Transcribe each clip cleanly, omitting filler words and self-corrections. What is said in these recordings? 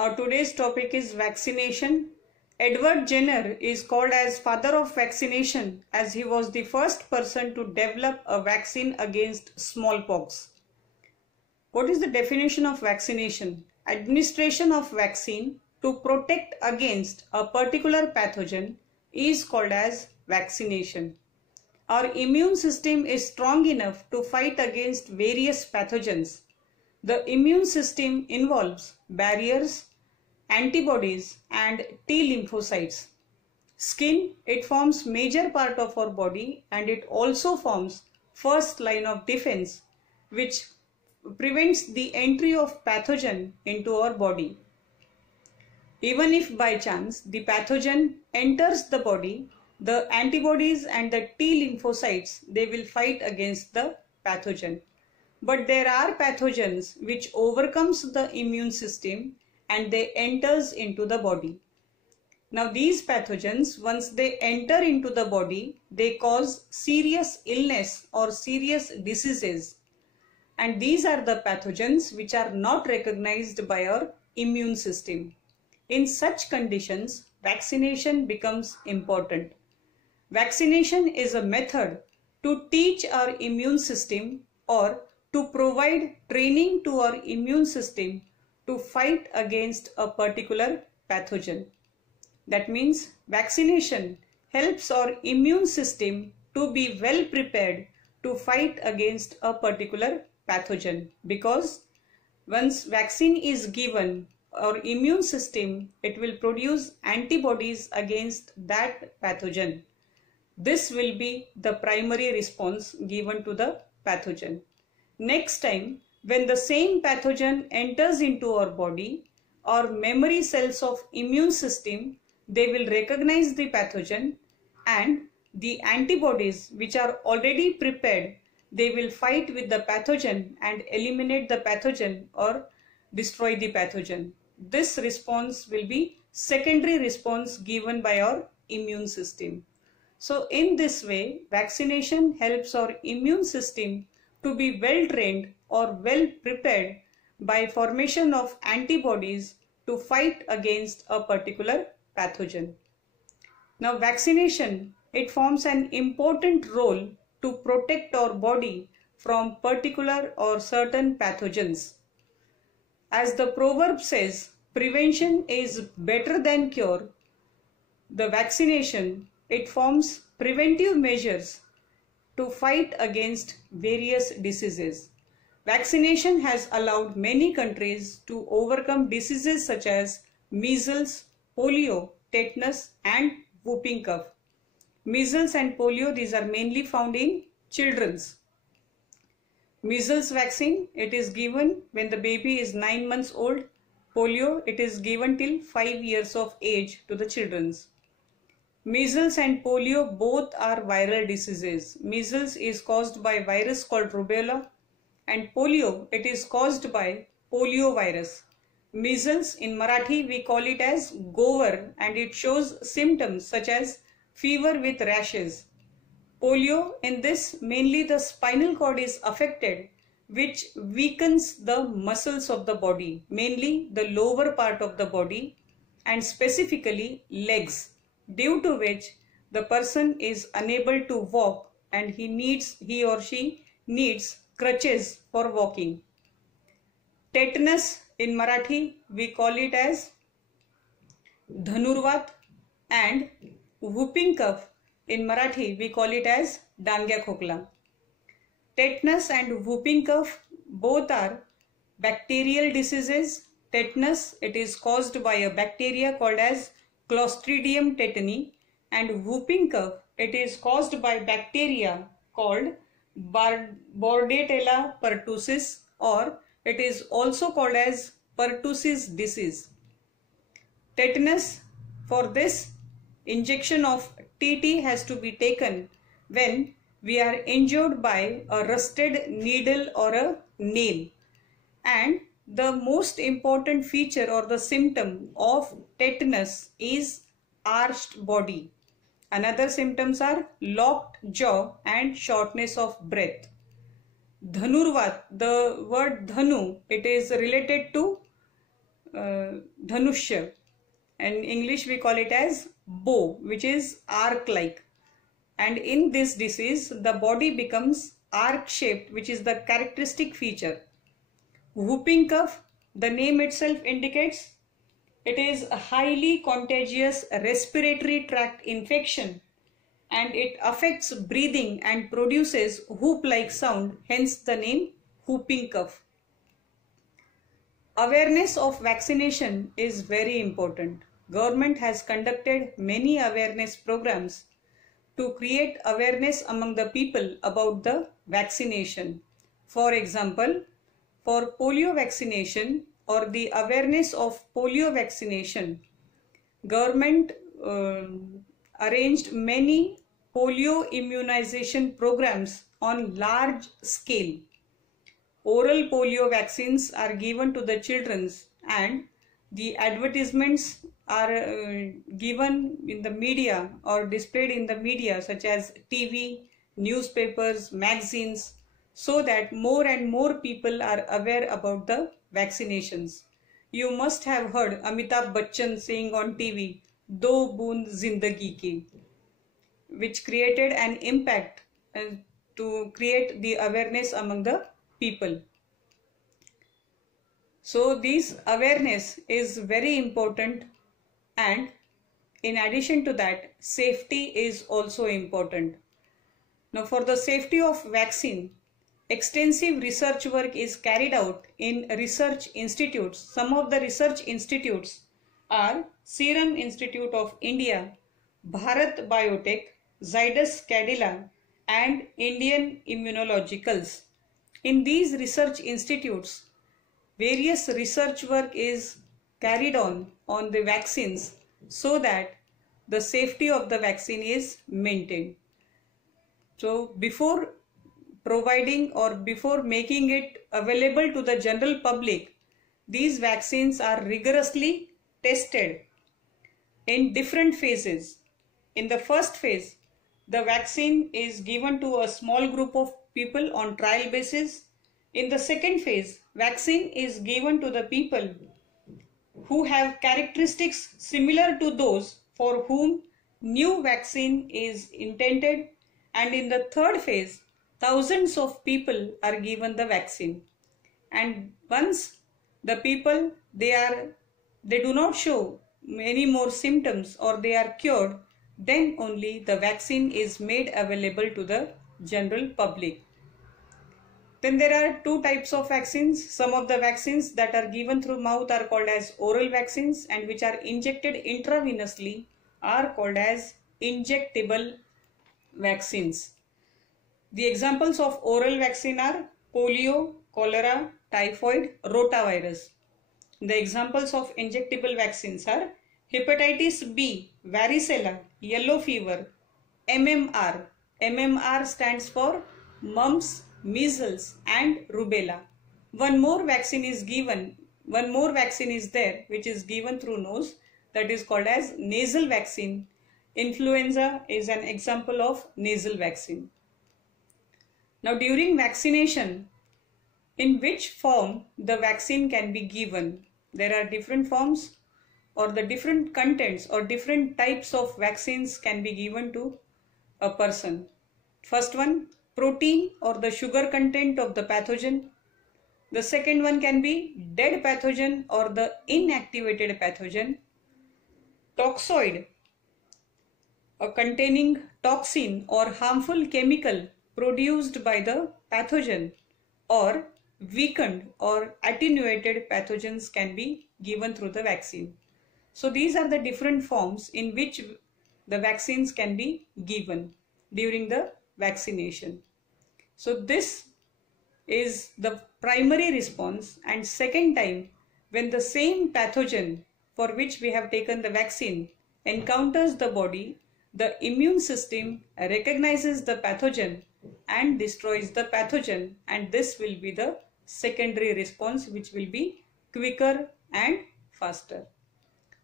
Our today's topic is vaccination. Edward Jenner is called as father of vaccination as he was the first person to develop a vaccine against smallpox. What is the definition of vaccination? Administration of vaccine to protect against a particular pathogen is called as vaccination. Our immune system is strong enough to fight against various pathogens. The immune system involves barriers, antibodies and T lymphocytes. Skin, it forms major part of our body and it also forms first line of defense which prevents the entry of pathogen into our body. Even if by chance the pathogen enters the body, the antibodies and the T lymphocytes, they will fight against the pathogen. But there are pathogens which overcomes the immune system and they enters into the body. Now these pathogens, once they enter into the body, they cause serious illness or serious diseases. And these are the pathogens which are not recognized by our immune system. In such conditions, vaccination becomes important. Vaccination is a method to teach our immune system or to provide training to our immune system to fight against a particular pathogen. That means vaccination helps our immune system to be well prepared to fight against a particular pathogen, because once vaccine is given, our immune system, it will produce antibodies against that pathogen. This will be the primary response given to the pathogen. Next time, when the same pathogen enters into our body, our memory cells of immune system, they will recognize the pathogen and the antibodies which are already prepared, they will fight with the pathogen and eliminate the pathogen or destroy the pathogen. This response will be secondary response given by our immune system. So in this way, vaccination helps our immune system to be well trained or well prepared by formation of antibodies to fight against a particular pathogen. Now vaccination, it forms an important role to protect our body from particular or certain pathogens. As the proverb says, prevention is better than cure. The vaccination, it forms preventive measures to fight against various diseases. Vaccination has allowed many countries to overcome diseases such as measles, polio, tetanus and whooping cough. Measles and polio, these are mainly found in children's. Measles vaccine, it is given when the baby is 9 months old. Polio, it is given till 5 years of age to the children's. Measles and polio both are viral diseases. Measles is caused by virus called rubella and polio, it is caused by polio virus. Measles in Marathi we call it as gover and it shows symptoms such as fever with rashes. Polio, in this mainly the spinal cord is affected, which weakens the muscles of the body, mainly the lower part of the body and specifically legs, due to which the person is unable to walk and he or she needs crutches for walking. Tetanus in Marathi we call it as dhanurvat and whooping cough in Marathi we call it as dangya khokla. Tetanus and whooping cough both are bacterial diseases. Tetanus, it is caused by a bacteria called as Clostridium tetani, and whooping cough, it is caused by bacteria called Bordetella pertussis, or it is also called as pertussis disease. Tetanus, for this injection of TT has to be taken when we are injured by a rusted needle or a nail. And the most important feature or the symptom of tetanus is arched body. Another symptoms are locked jaw and shortness of breath. Dhanurvat, the word dhanu, it is related to dhanushya. In English we call it as bow, which is arc-like. And in this disease, the body becomes arc-shaped, which is the characteristic feature. Whooping cough, the name itself indicates, it is a highly contagious respiratory tract infection and it affects breathing and produces whoop-like sound, hence the name whooping cough. Awareness of vaccination is very important. Government has conducted many awareness programs to create awareness among the people about the vaccination. For example, for polio vaccination or the awareness of polio vaccination, government arranged many polio immunization programs on large scale. Oral polio vaccines are given to the children and the advertisements are given in the media or displayed in the media such as TV, newspapers, magazines, so that more and more people are aware about the vaccinations. You must have heard Amitabh Bachchan saying on TV, "Do boond zindagi ki," which created an impact to create the awareness among the people. So this awareness is very important, and in addition to that, safety is also important. Now for the safety of vaccine, extensive research work is carried out in research institutes. Some of the research institutes are Serum Institute of India, Bharat Biotech, Zydus Cadila and Indian Immunologicals. In these research institutes, various research work is carried on the vaccines so that the safety of the vaccine is maintained. So before providing or before making it available to the general public, these vaccines are rigorously tested in different phases. In the first phase, the vaccine is given to a small group of people on trial basis. In the second phase, vaccine is given to the people who have characteristics similar to those for whom new vaccine is intended. And in the third phase, thousands of people are given the vaccine. And once the people, they do not show any more symptoms or they are cured, then only the vaccine is made available to the general public. Then there are two types of vaccines. Some of the vaccines that are given through mouth are called as oral vaccines, and which are injected intravenously are called as injectable vaccines. The examples of oral vaccine are polio, cholera, typhoid, rotavirus. The examples of injectable vaccines are hepatitis B, varicella, yellow fever, MMR. MMR stands for mumps, measles and rubella. One more vaccine is there which is given through nose, that is called as nasal vaccine. Influenza is an example of nasal vaccine. Now during vaccination, in which form the vaccine can be given? There are different forms, or the different contents or different types of vaccines can be given to a person. First one, protein or the sugar content of the pathogen. The second one can be dead pathogen or the inactivated pathogen. Toxoid, containing toxin or harmful chemical produced by the pathogen, or weakened or attenuated pathogens can be given through the vaccine. So these are the different forms in which the vaccines can be given during the vaccination. So this is the primary response, and second time when the same pathogen for which we have taken the vaccine encounters the body, the immune system recognizes the pathogen and destroys the pathogen, and this will be the secondary response, which will be quicker and faster.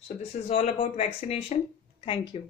So this is all about vaccination. Thank you.